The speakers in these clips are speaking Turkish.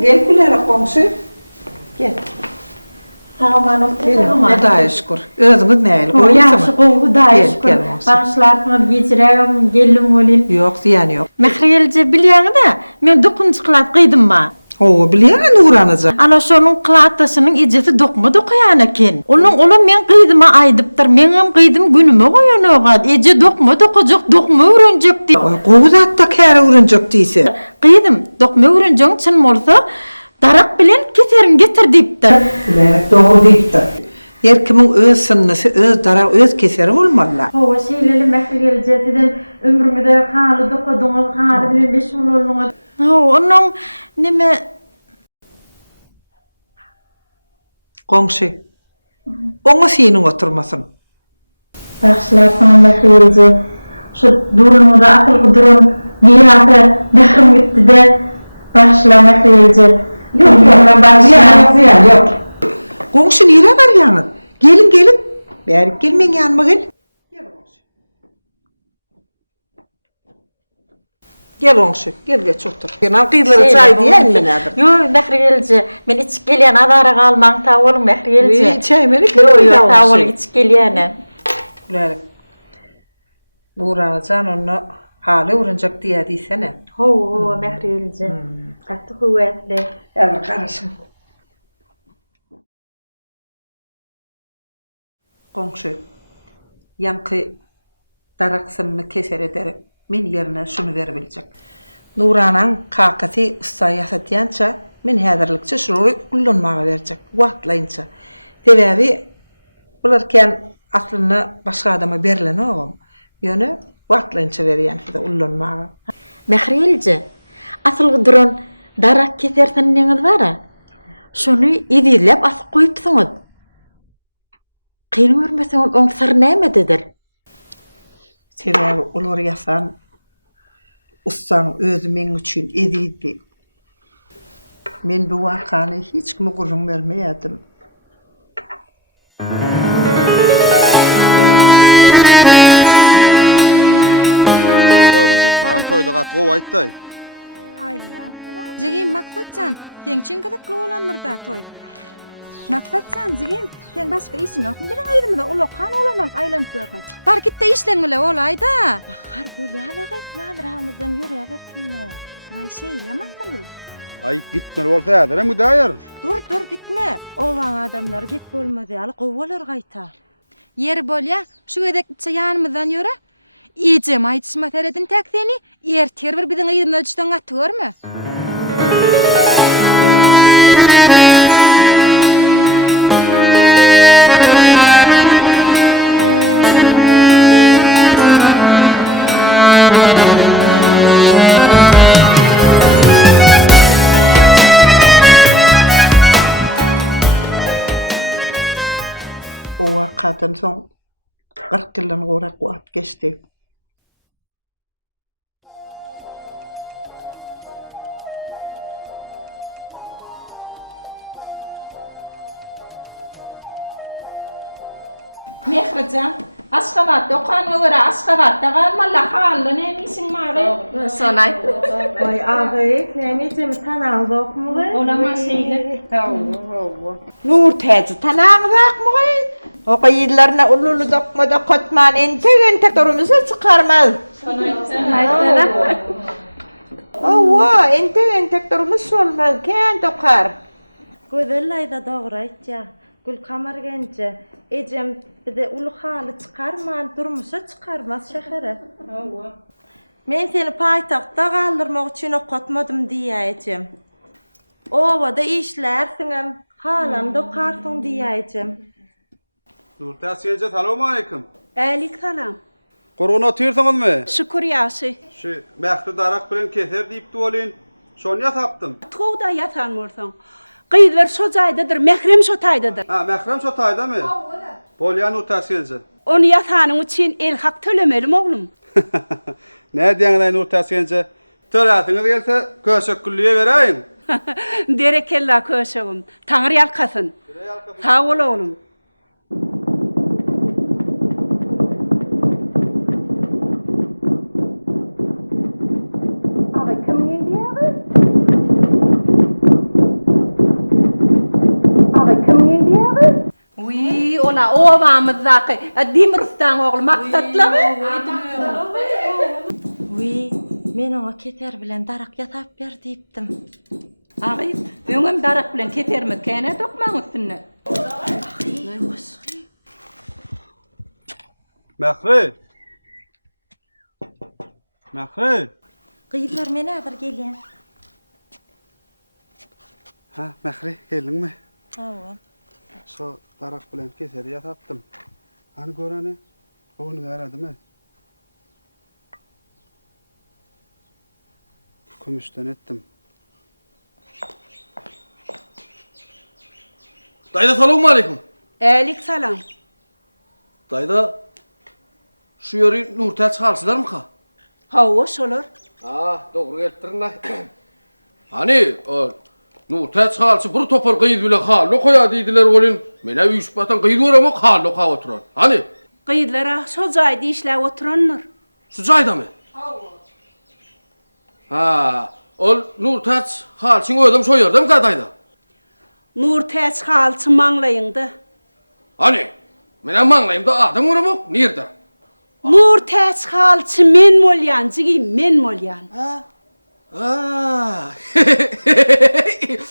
gel güler komşu. Gel. Aman oturalım. Hudaya şükür. Özünüz näil O yaxşı goýursamy? Hudaýa şükür. Gel komşu. Başlaryňy geçirem, gelim bolin. Yok ziyan yok. Mehriyelce bilýäňi-de, men dokunç kılat gıydymma. O bilýän Nuranyja. Ana şonuň kılatasının ejesi dokma dokuyan eken. Onuň men gıydyma aýdypdyr. Men hem gıydym günüme goýanoga. Eje dokma dokujak, dokma öwrenjek diýip. Gowy zatda käre öwrenjek diýse. Gıydym, dokma öwrenjek çyn bolsa, darak bilen keterin getir diýipdir. Evet, doğru diýipdir. Her kimin öz synnysy, öz darak, öz keseri bolmaly. Hawa şeýleli mehriyeljetiden ömrüňde haly dokudyňyz, haly bilen meşgul boldyňyz. Onuň nime Komşu. Oňa seniň oturmasyn. Başlar sana mehriyelje. Şu durumda akıl durum, mirata mehrim gitti de başlar mehriyelje. Yok, Yok. Komşu nire barýaňyz? Gelin. Bäri gelmeň ýanyma gel. Gel komşu, gel geç otur. Benim kıyıları çay diýen men häzir. Yo, mehriyelje. Men içip gelýän adara galmaň ta bolun mehriyelje. Çay meni Yo, ta bolun içip gelýän. Güler. Nuranyjan onu haly öwrenjek diýä diýsene. Ho, mehriyelje. Gaty hüwetli. Häzir garaşym. Komşu, yankı daraksyny keser ederek men yerine şunu berbiljek. Nuranyň kakasy usta ýasatýança men häzirlikçe şuly kullanmaga berjek. Wagtlaýynça. Sebäbi bularken aslyny başga adama berilen ogam. Ýöne wagtlaýynça berýän şeýle ullanmaga. Mehriyelje. Asıl duran darak kesersin neňiz bara? Şonu edirlep asyp goýupsyňyz. Kıyın görmesen on sır nämededir? Sebäbi olar ýasan ustan özü men üçin edildi. Men bu wakany hiç kime gurrun bermeýärdim. Toyda gatga oýtdy. Ayna. Jigim maksatçan, sen çin gyzykly bolanmyrda toy. Maksatçan jigim, sen başga işin ýokmy bilen aýdymda ulaqan olamak aýlanyp durýan. Barkitde işleňmile olayda. Har bolýalagy ýanramyzdan ýörebersinler. Ay şeýlemäsmi? Ay gitmeli bolsa ýa-da müdaýir. Dur gitme. Owaň adamlar git bolmady ýaly gowalar gaýta. Yer bolýa, şu gedekçe ýanymyzdan ýöre. Ejem aýtışma teredin täkseni, erter bir biziň ýerine düşden gaty görme. O wakadan soň 40 ýyldan gorak wagt geçdi. Mehrican, Aşgabat, Okan'a göre Aşgabat'ta kalmalla hallı ne misin mağrı? Sonra aýtdy. Ay ağay, nämejem tanagy okmugy? Olama şeyle. Nur täze tanaňyzakmy? O ýyllarna ululu dokmada kotman ente durumysa çykarmaz. Owa, ente durumys bolmaz, kän dokar. Gözel aýda dogry aýtja. Gül kamar gence. Ejem bide ulu haly çykarman, durmuşa çykarmaz şähere. Men seni paýtagtda galdyrmak üçin okatmadym diýäjem. Owada işlärsiňem, halam dokarsyň diýäjem. Nurtasiyece salam aleyküm. Alik salam. Korona tüýürsiňizmi? Şükür ýaşy. Şu mähdi darak bilen keser diýip bolyn. Şonu ýasapdym. Tuğda yatan morsan. Qyýdylar şo jaýdadyr, mehrem şo taýdadyr. Ha, mährem şo taýdamy? Bolýan Nurtasiyece. Onu yatanyň üçin el hak tölemelim oglum. Ne diýäňler Nurtasiyece? Törätiňiz gelse köşekgülliýe beräýin. Berekella köşegim. Taňry ýalkasyn. Sag bol oglum. ola ovamızdaki Dimirstan oğlu maksatlı mı? Wi, men ona keter bilen darak yasap ber diýipdim. Ağayız, öňem darak bilen ketermi kene dokmaň üstüne. Mehri. Mehri. Gyýdlar meni hazır gelýän. Ha, Mehri, geldin mi? Hawa. Şu darak bilen keser yataptım. Hani göreni? Onu aradı mı? Kümüşten ettim. Dayda selamun aleyküm. Elik salam. Dayda şu yeri Nurtaç halsılar mı ka? Hawa şolar. Doğru gelttirin ha. Hani o Nurtaç halsı bir topar kıyız bile hallo koya deydiler olin. Mene üç batan kıyız var ama hallo kava oturan. Hani? Qyydlara şo jaýda işläp oturanlar. Şu cayda mı? Ha, ol Nurtaç halsın o adam şu yerde mi ka dayda? Nurtaç halçy maňlaýynda. Hani? Mene manlayım da adam var mı? Nerede? Nurtaç halçy men bolýan, jigim men bolýan.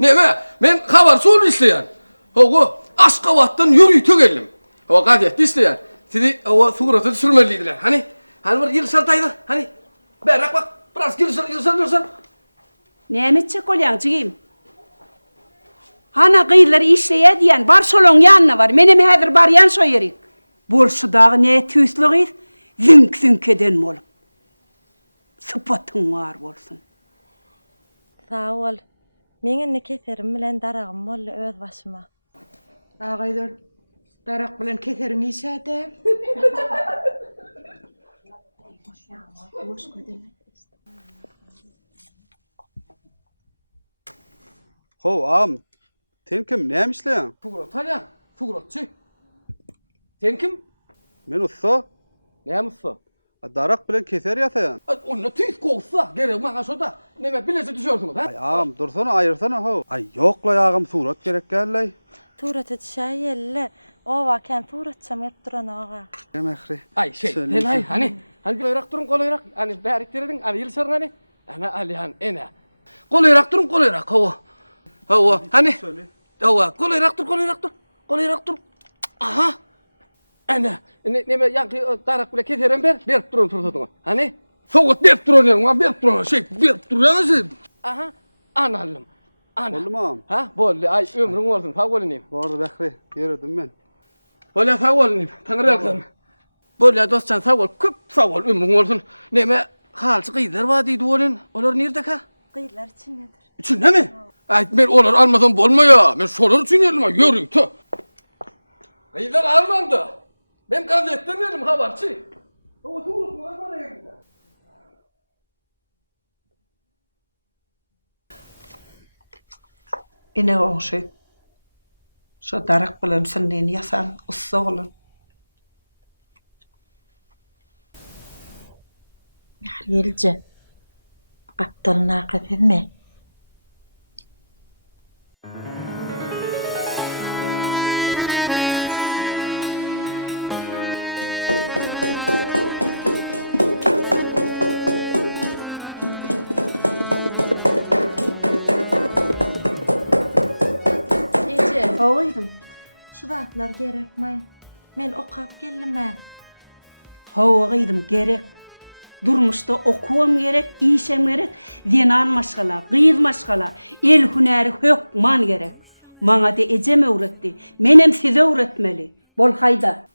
Neme? Men habar sol isteyen. Oğu Aşgabat'tan yürüytü geldim. O gazetede isteyen. Sizi o suratı sürmeliydiler. Hani bir yılsardaydı. Hani berrak bak. Biraz yılsar. Nämetçe bolýan, jigim? Hana qyýdlary işleýär diýen bar şoloň ýanyna bar. Menem häzir barýan şo ýerik. Bolşy dagy ne tüýsligiz? Zünk eden bolup. Sıpatyň var bolsun. Sağ ol. Meňe ne keserim bilen daragym bolla öz başyma. Ağaýlar darak bilen keserin işäde. Ho, ağam. Sen kim? Näme işleýän? Fugrat Talyan. Fugratçı. Sen kim? Men ussa. Ne musa? Darak bilen keser ýataýan. Onu tüyt kovsa. Gerek mağa şoda. Neme bilese düşüyorsunuz ha? Ay ağam, dursana, aýyrsana ho. Ay ýokla ağam, surat gerek geldi. Turat etşäýelle. O wakan turatçam ýetdiren aga. Mehri. Ay şey. Söyle. Ay hani kolayrak durun kolayrak. Hani beriktirdin. Hani yılsarın hani. Ana alihan ene. Kolayrak durun kolayrak. Hava. Hani. Hava. Kolayrak dur. Aha. Ana. Ne yankı darak bile keserim berip durun tursatına. Hani. Soğut berip durun ya. Berip durun. Şey berip durun ya. Aha. Analım. Oldu mu ağam? Ha? Bolli. Ay ömrün olsun. Sağ olayım. Vardı Mehri. Yürüdüm ben. Bolli sağ olayım. Tanrı yakın. Bolli dostcan sağ ol. Köp sağ ol. Ömrün olsun. Neme halsı kıyılar var deydi olun. Olar nerede ka? Gyýdlar içindedir. İçinde mi? Ay ben olar almasam bolma ya. Ben sorar için yedim ha. Yürü. Kıyılar almandı. Ben gazetten yedim haberçi. Oturursun. Bana geldi. Ine oňşy. Şo darak bilen senden ýasan ussa bolun. Gelje. Gaptalna etme. Hawaýdym. Şu zatlar gerekmay. Men okap geldim. Hawaýdym gerek. Durmuşda okuwam gerek, işem gerek, zenan maşgala, gyýyz maşgala, el hünäri hökman gerek. Maňa da ejem öwretdi. Menem size öwretmeli. Bol haýda.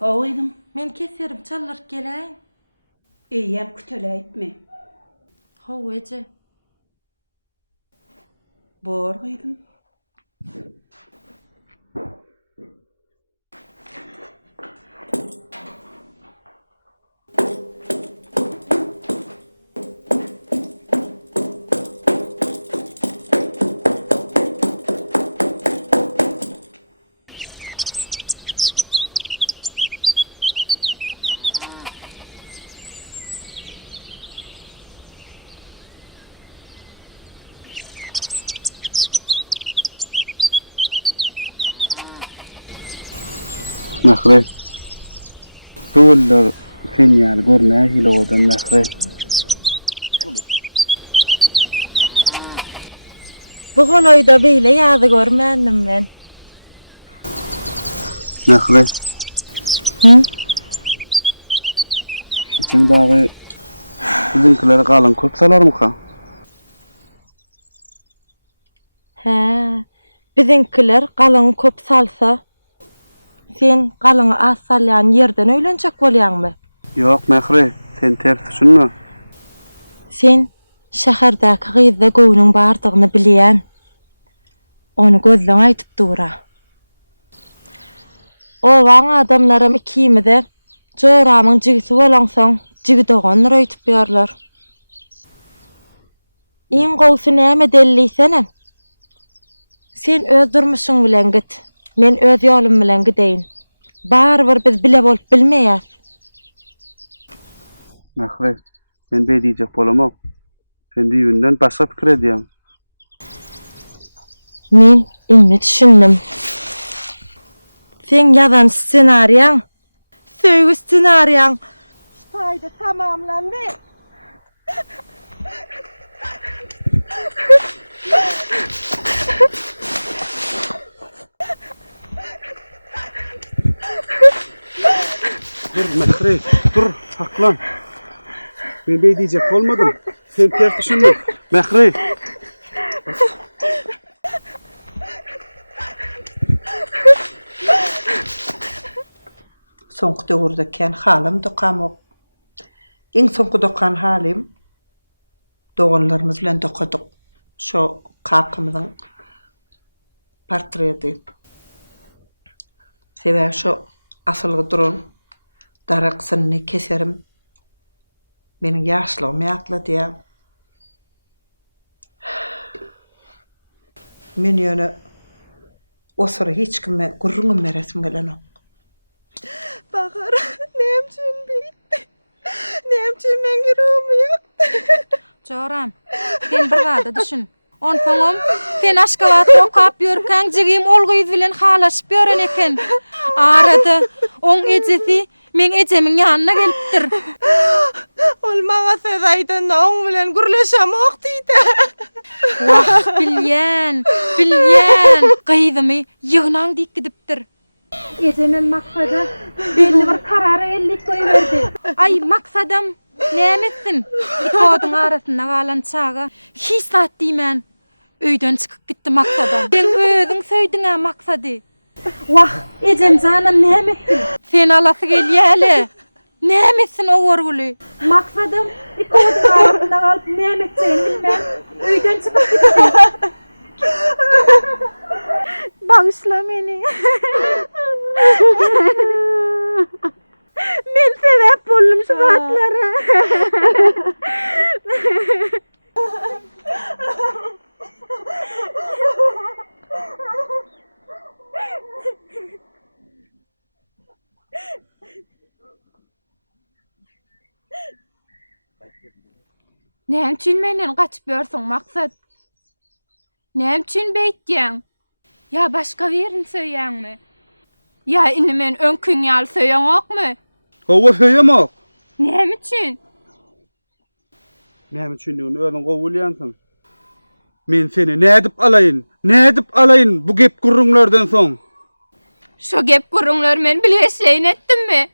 Hawaýdym. Men keserim çallar geleň. Eýýäm küteläýipmi? Hawa eje. Borgaýdym. Mähre. Böyle sen yani görmeye hile odan Mähre. Bu holoyda beýle ýazy görmändim ben. Mähre. Hı? İçin dağı bizimkileri kalın köp salar mı ka? He, bizimkiler galyň köp salsa, sen galyňy az salýan ýerden öýlenjek bolýarmy? Yok Mähre, sen ters düşünme. Sen şäherdäki gyzda göwnüň bardygyny bilýän. Onu gözleň aýtyp dura. O waň adamlarym ikimize Joramyň jigisi bolansoň, jigi doganlar aýtyp ýarlar. Iň gowsy näme dellisene? Sen öz durmuşyň bilen git. Men öz ýolum bilen gideýin. Barbyr biz bile bolup bilmeýäs. Mähre, ben de diýjek bolamok. Sen diýinden başga pikir edýäm. Men inni düşündüm. Sen ýazan ssenariýaň, söýgü ssenariýaň şaýda tamamlandy. Dur Mähre, dur, saklan. Ben bey diýjek bolmadym. Sen ters düşünme. Mähre. Soňky döwürdeki halam dokamok. Iň soňky dokan halim doganlarymyz bilen dokadyk. Şo kakymyzyň portreti. Sebäbi şo asylgy duran daraqsyny keserim. Meniň ýaşlygym ýatlady ýa. Men ýöne osura hiç kime gurrunum meresim gelenok. Bahar, nämçin beýtdi? Nämçin men ýüregimi ýakdy? Joram, sen bir gada düşün. Onsoňam sen aşgabatda okap ýörkäň jigim ol gyz bilen halaşyp ýören eken. Arada oň ejesi men ejemiň ýanyna gelipdir. Ol maňa söz aýdanda oň bilen gürleşemok diýdi. Wah, bilýän. Gyzymy ýygnaň diýip gidipdir. Ejemin maksada belli bir karara ellik koyverdi. Ay maksadam nämesin? İkodyň arasynda galan çaga hiç saat diýmän. Öýden çykyp gitdi maksadam. Sen özüň söýdiňä maksady. Wah, ejem janam nämesin? Sen alasy gelýäle. Nämesin o gorguly? Maksadam İkodyň arasynda galyp nämesin bilmän. Öýden çykyp gitdi. Bağışla meni. Men sebäp boldum şu zatlara. Näçin menden gaçyp ýörsiň maksat? Näçin beýtdiň? Ya başka birini söýýäňmi? Ya indi men öňküň ýaly söýýäňokmy? Hawa söýemok. Näme üçin? Näme üçin özüň gowulýansyň? Men seni nädip alaýyn? Nädip alaýyn bu gep gurrunlardan soň? Şo gep gurrunlar men bileşleýin etdimmi?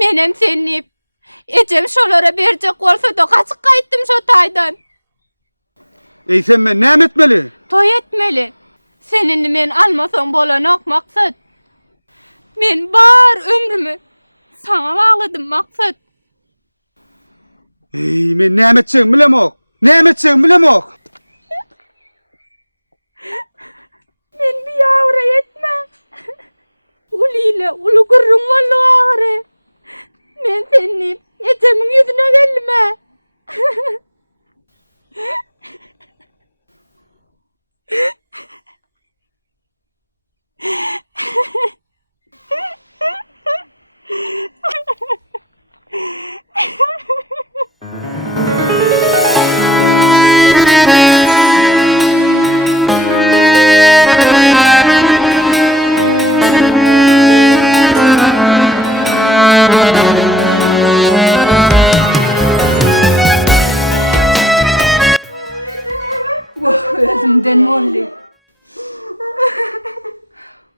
Menem seni ejem şolara berjek bolsa-da gaçyp gaýtdym şo taýdan. Ey sen men näme etmeli? Toy etmeli. Senini men almasam bolanok maksat. Men bar ömrümü sana bağladım maksat. Ey men näme etjegim bilemok. Näme etjegim bilemok. Men bir yavra yetmem. Uliyle ulu gurrum bollu ahire. Men seni ejemin yüzüne gelme.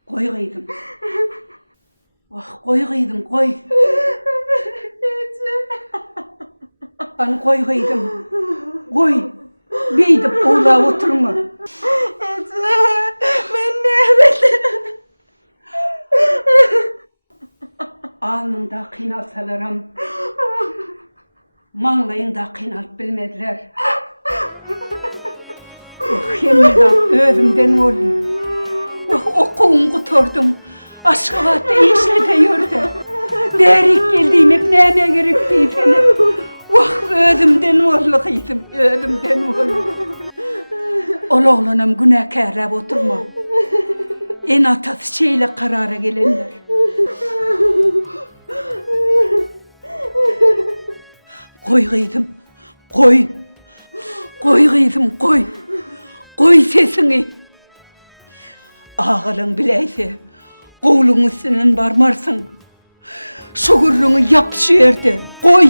Koy kıydım. Vah koy kıydım koy. An koy kıydım. Koy. Beydip oğlağa oturma. Ben ne Alnında kıynalsalarım. Manglayında kıynalıp bilmediler. Hemiden özümden olayım. Okuğun kuturdum. Aşkıvatta işli de yurdu. Berik geldiğimek neye gerektiyse. Özümden oğlukaydım. Özümden oğluk. Oğlanım günahkârab oturma. En atası şeyle karara gelenler. Koy kıydım, koy. Koy kıydım, koy. Koy sesini. Ağalın bileyse, qoğlun üstünden barmarsın. Şugurluğunu yap şu yerde, koy.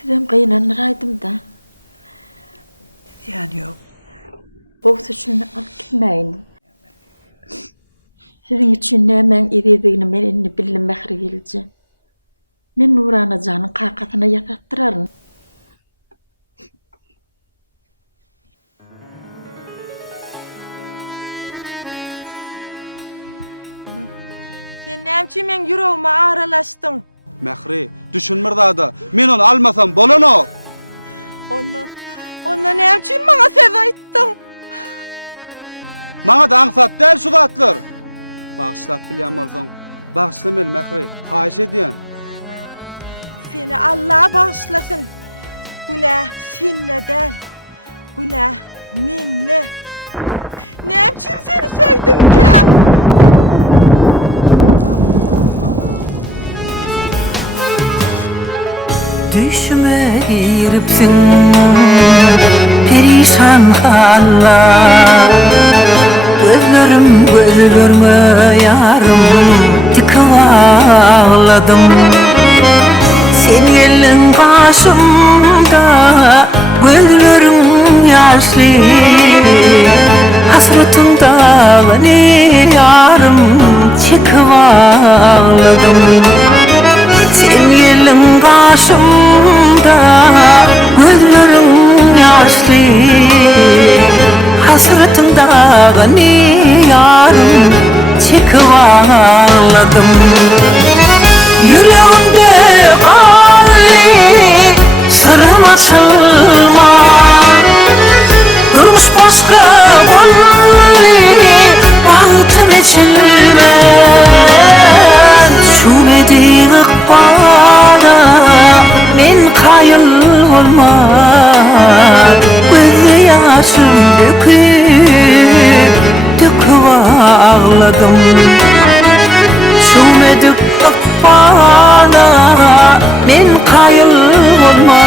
Sizem kıynanıraydım da. Yani yok. Olsa şunu alıp gitmeyin. Sizin için hemen edediğini men inni bildim mehri geleceğim. Men Nurana canın kakasına yatattırarım. Sen nämçe men yüreğime aralaştın? Mehri, düşünmür da. Men onu almasam bolano. Onda nämçe bana söz ayttın? Bana da ansat der şu zatlar. Bağışlap bilýän bolsaň, bağışla meni Mehri. Haýyş edýän. Seni Allah bağışlasın. Günah sinne del. Günah minne. Nämçe seni söydüm ya? Düşme giripsin perişan hallar. Gözlerime yarım tıkıp ağladım. Sen elin karşımda gözlerim yaşlı. Hasretimde ne yarım çıkıp ağladım. Sen elin karşımda gözlerim yaşlı. Hasretimde ne yarım çıkıp ağladım. Yüreğimde ağrı sırrım açılma. Durmuş başka bolly bahtım içilme. Şu bediğik bana men kayıl olma. Göz yaşım döküp ağladım. Şu bediğik bana men kayıl olma.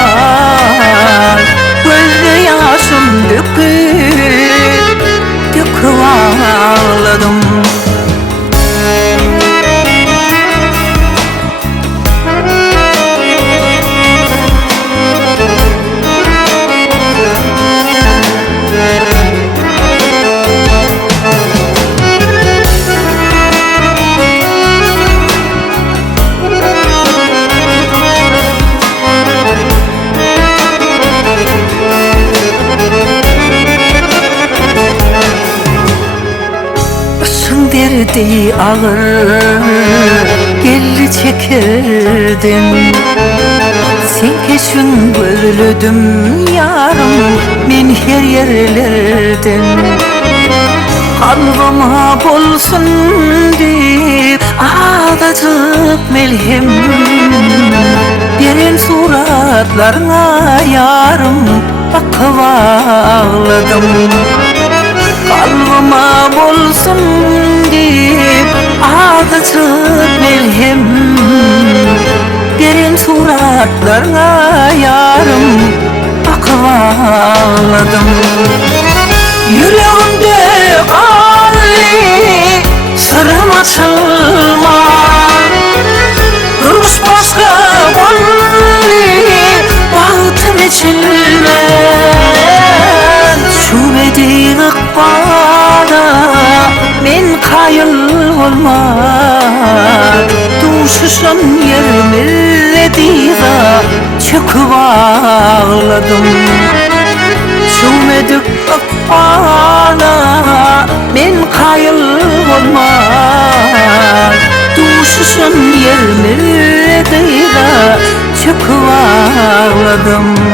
Göz yaşım döküp ağladım. Derdi ağır gel çekirdim. Sen keşün bölüdüm yarım men her yerlerden. Kalbıma bolsun deyip ağdacık melhem. Beren suratlarına yarım bakıp ağladım. Kalbıma bolsun deyip ağdacık melhem. Beren suratlarına yarım bakıp ağladım. Yüreğimde ağrı sırrım açılma Durmuş başka bolly bağıtım içilme Şu bediğik bana men kayıl olma Duşuşan yerime diğa çöküp ağladım Şu medik bana men kayıl olma Duşuşan yerime diğa çöküp ağladım